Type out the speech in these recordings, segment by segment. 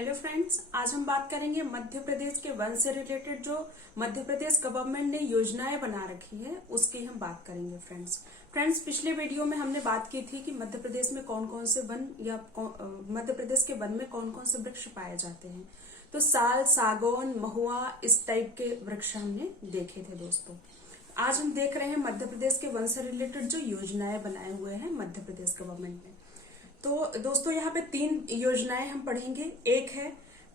Hello friends, आज हम बात करेंगे मध्य प्रदेश के वन से रिलेटेड जो मध्य प्रदेश गवर्नमेंट ने योजनाएं बना रखी है उसकी हम बात करेंगे। फ्रेंड्स पिछले वीडियो में हमने बात की थी कि मध्य प्रदेश में कौन कौन से वन या मध्य प्रदेश के वन में कौन कौन से वृक्ष पाए जाते हैं। तो साल, सागौन, महुआ, इस टाइप के वृक्ष हमने देखे थे दोस्तों। आज हम देख रहे हैं मध्य प्रदेश के वन से रिलेटेड जो योजनाएं बनाए हुए हैं मध्य प्रदेश गवर्नमेंट ने। तो दोस्तों यहाँ पे 3 योजनाएं हम पढ़ेंगे। एक है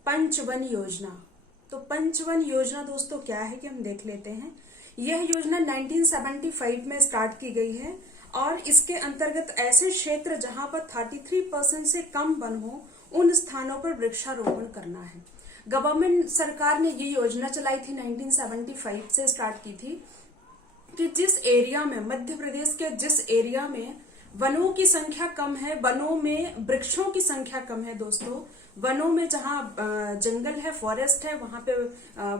पंचवन योजना। तो पंचवन योजना दोस्तों क्या है कि हम देख लेते हैं। यह योजना 1975 में स्टार्ट की गई है और इसके अंतर्गत ऐसे क्षेत्र जहां पर 33% से कम वन हो उन स्थानों पर वृक्षारोपण करना है। गवर्नमेंट सरकार ने ये योजना चलाई थी, 1975 से स्टार्ट की थी कि जिस एरिया में, मध्य प्रदेश के जिस एरिया में वनों की संख्या कम है, वनों में वृक्षों की संख्या कम है दोस्तों, वनों में जहां जंगल है, फॉरेस्ट है, वहां पे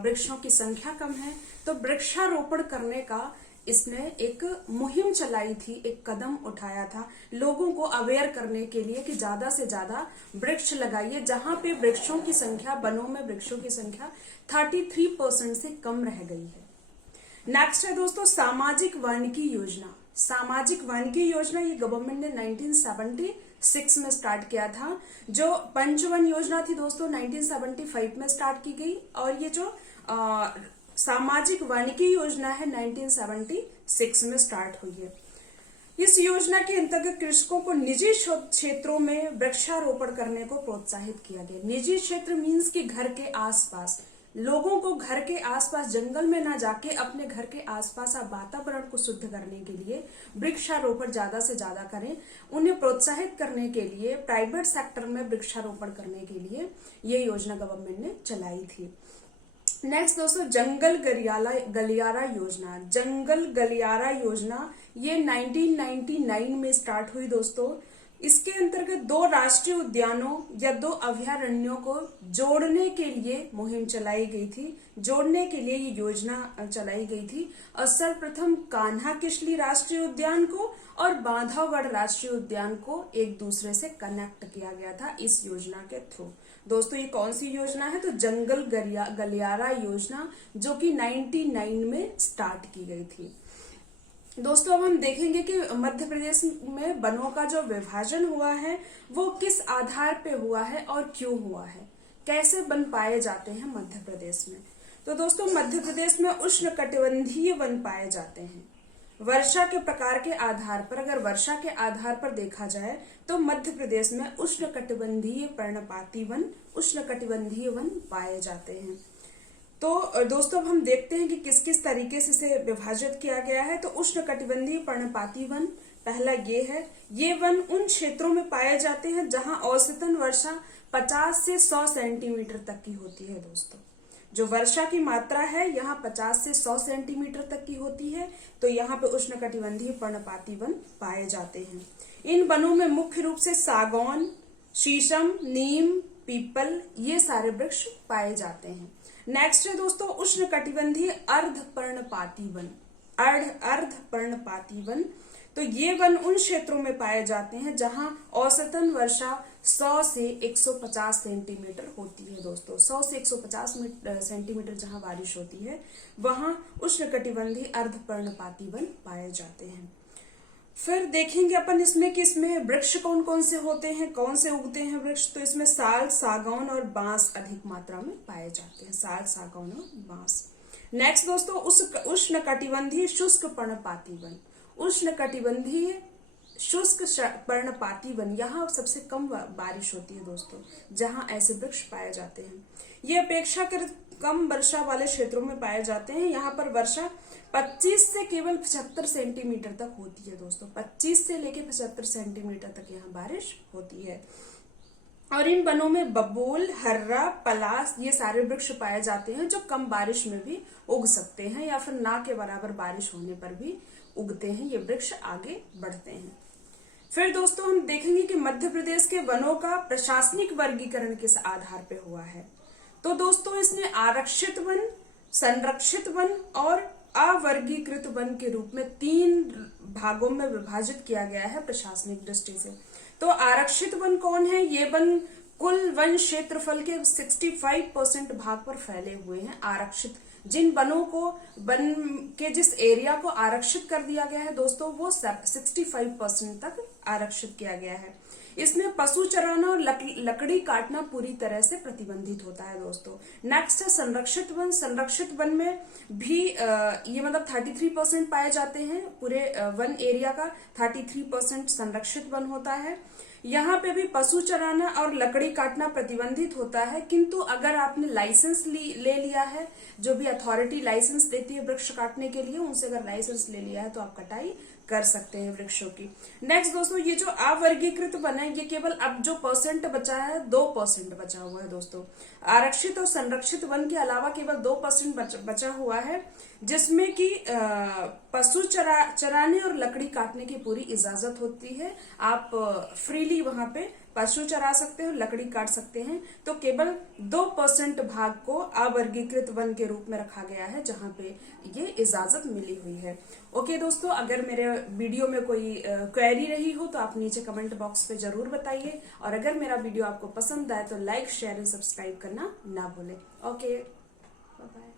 वृक्षों की संख्या कम है, तो वृक्षारोपण करने का इसने एक मुहिम चलाई थी, एक कदम उठाया था लोगों को अवेयर करने के लिए कि ज्यादा से ज्यादा वृक्ष लगाइए। जहां पे वृक्षों की संख्या, वनों में वृक्षों की संख्या 33% से कम रह गई है। नेक्स्ट है दोस्तों सामाजिक वानिकी योजना। सामाजिक वानिकी योजना ये गवर्नमेंट ने 1976 में स्टार्ट किया था। जो पंचवन योजना थी दोस्तों 1975 में स्टार्ट की गई और ये जो सामाजिक वानिकी योजना है 1976 में स्टार्ट हुई है। इस योजना के अंतर्गत कृषकों को निजी क्षेत्रों में वृक्षारोपण करने को प्रोत्साहित किया गया। निजी क्षेत्र मीन्स कि घर के आसपास, लोगों को घर के आसपास, जंगल में ना जाके अपने घर के आसपास आप वातावरण को शुद्ध करने के लिए वृक्षारोपण ज्यादा से ज्यादा करें। उन्हें प्रोत्साहित करने के लिए प्राइवेट सेक्टर में वृक्षारोपण करने के लिए ये योजना गवर्नमेंट ने चलाई थी। नेक्स्ट दोस्तों जंगल गलियारा योजना। जंगल गलियारा योजना ये 1999 में स्टार्ट हुई दोस्तों। इसके अंतर्गत 2 राष्ट्रीय उद्यानों या 2 अभयारण्यों को जोड़ने के लिए मुहिम चलाई गई थी, जोड़ने के लिए ये योजना चलाई गई थी। और सर्वप्रथम कान्हा किसली राष्ट्रीय उद्यान को और बांधवगढ़ राष्ट्रीय उद्यान को एक दूसरे से कनेक्ट किया गया था इस योजना के थ्रू। दोस्तों ये कौन सी योजना है? तो जंगल गलियारा योजना जो कि 99 में स्टार्ट की गई थी। दोस्तों अब हम देखेंगे कि मध्य प्रदेश में वनों का जो विभाजन हुआ है वो किस आधार पे हुआ है और क्यों हुआ है, कैसे वन पाए जाते हैं मध्य प्रदेश में। तो दोस्तों मध्य प्रदेश में उष्णकटिबंधीय वन पाए जाते हैं। वर्षा के प्रकार के आधार पर, अगर वर्षा के आधार पर देखा जाए तो मध्य प्रदेश में उष्णकटिबंधीय पर्णपाती वन, उष्णकटिबंधीय वन पाए जाते हैं। तो दोस्तों अब हम देखते हैं कि किस किस तरीके से इसे विभाजित किया गया है। तो उष्णकटिबंधीय पर्णपाती वन पहला ये है। ये वन उन क्षेत्रों में पाए जाते हैं जहां औसतन वर्षा 50 से 100 सेंटीमीटर तक की होती है। दोस्तों जो वर्षा की मात्रा है यहाँ 50 से 100 सेंटीमीटर तक की होती है, तो यहाँ पे उष्णकटिबंधीय पर्णपाती वन पाए जाते हैं। इन वनों में मुख्य रूप से सागौन, शीशम, नीम, पीपल ये सारे वृक्ष पाए जाते हैं। नेक्स्ट है दोस्तों उष्णकटिबंधीय अर्धपर्णपाती वन। अर्धपर्णपाती वन, तो ये वन उन क्षेत्रों में पाए जाते हैं जहां औसतन वर्षा 100 से 150 सेंटीमीटर होती है। दोस्तों 100 से 150 सेंटीमीटर जहां बारिश होती है वहां उष्णकटिबंधीय अर्धपर्णपाती वन पाए जाते हैं। फिर देखेंगे अपन इसमें कि इसमें वृक्ष कौन कौन से होते हैं, कौन से उगते हैं वृक्ष। तो इसमें साल, सागौन और बांस अधिक मात्रा में पाए जाते हैं। साल, सागौन और बांस। नेक्स्ट दोस्तों उष्णकटिबंधीय शुष्क पर्णपाती वन। उष्णकटिबंधीय शुष्क पर्णपाती वन, यहाँ सबसे कम बारिश होती है दोस्तों, जहां ऐसे वृक्ष पाए जाते हैं। ये अपेक्षाकृत कम वर्षा वाले क्षेत्रों में पाए जाते हैं। यहाँ पर वर्षा 25 से केवल 75 सेंटीमीटर तक होती है दोस्तों। 25 से लेके 75 सेंटीमीटर तक यहाँ बारिश होती है। और इन वनों में बबूल, हर्रा, पलास ये सारे वृक्ष पाए जाते हैं जो कम बारिश में भी उग सकते हैं या फिर ना के बराबर बारिश होने पर भी उगते हैं। ये वृक्ष आगे बढ़ते हैं। फिर दोस्तों हम देखेंगे कि मध्य प्रदेश के वनों का प्रशासनिक वर्गीकरण किस आधार पे हुआ है। तो दोस्तों इसमें आरक्षित वन, संरक्षित वन और अवर्गीकृत वन के रूप में 3 भागों में विभाजित किया गया है प्रशासनिक दृष्टि से। तो आरक्षित वन कौन है? ये वन कुल वन क्षेत्रफल के 65% भाग पर फैले हुए हैं। आरक्षित जिन वनों को, वन के जिस एरिया को आरक्षित कर दिया गया है दोस्तों, वो 65% तक आरक्षित किया गया है। इसमें पशु चराना और लकड़ी काटना पूरी तरह से प्रतिबंधित होता है दोस्तों। नेक्स्ट है संरक्षित वन। संरक्षित वन में भी ये मतलब 33% पाए जाते हैं। पूरे वन एरिया का 33% संरक्षित वन होता है। यहाँ पे भी पशु चराना और लकड़ी काटना प्रतिबंधित होता है, किंतु अगर आपने लाइसेंस ले लिया है, जो भी अथॉरिटी लाइसेंस देती है वृक्ष काटने के लिए, उनसे अगर लाइसेंस ले लिया है तो आप कटाई कर सकते हैं वृक्षों की। नेक्स्ट दोस्तों, ये जो अवर्गीकृत वन है, ये केवल अब जो परसेंट बचा है 2% बचा हुआ है दोस्तों। आरक्षित और संरक्षित वन के अलावा केवल 2% बचा हुआ है, जिसमें कि पशु चराने और लकड़ी काटने की पूरी इजाजत होती है। आप फ्रीली वहां पे पशु चरा सकते हैं और लकड़ी काट सकते हैं। तो केवल 2% भाग को अवर्गीकृत वन के रूप में रखा गया है, जहां पे ये इजाजत मिली हुई है। ओके दोस्तों, अगर मेरे वीडियो में कोई क्वेरी रही हो तो आप नीचे कमेंट बॉक्स पे जरूर बताइए, और अगर मेरा वीडियो आपको पसंद आए तो लाइक, शेयर एंड सब्सक्राइब करना ना भूलें। Okay, bye bye.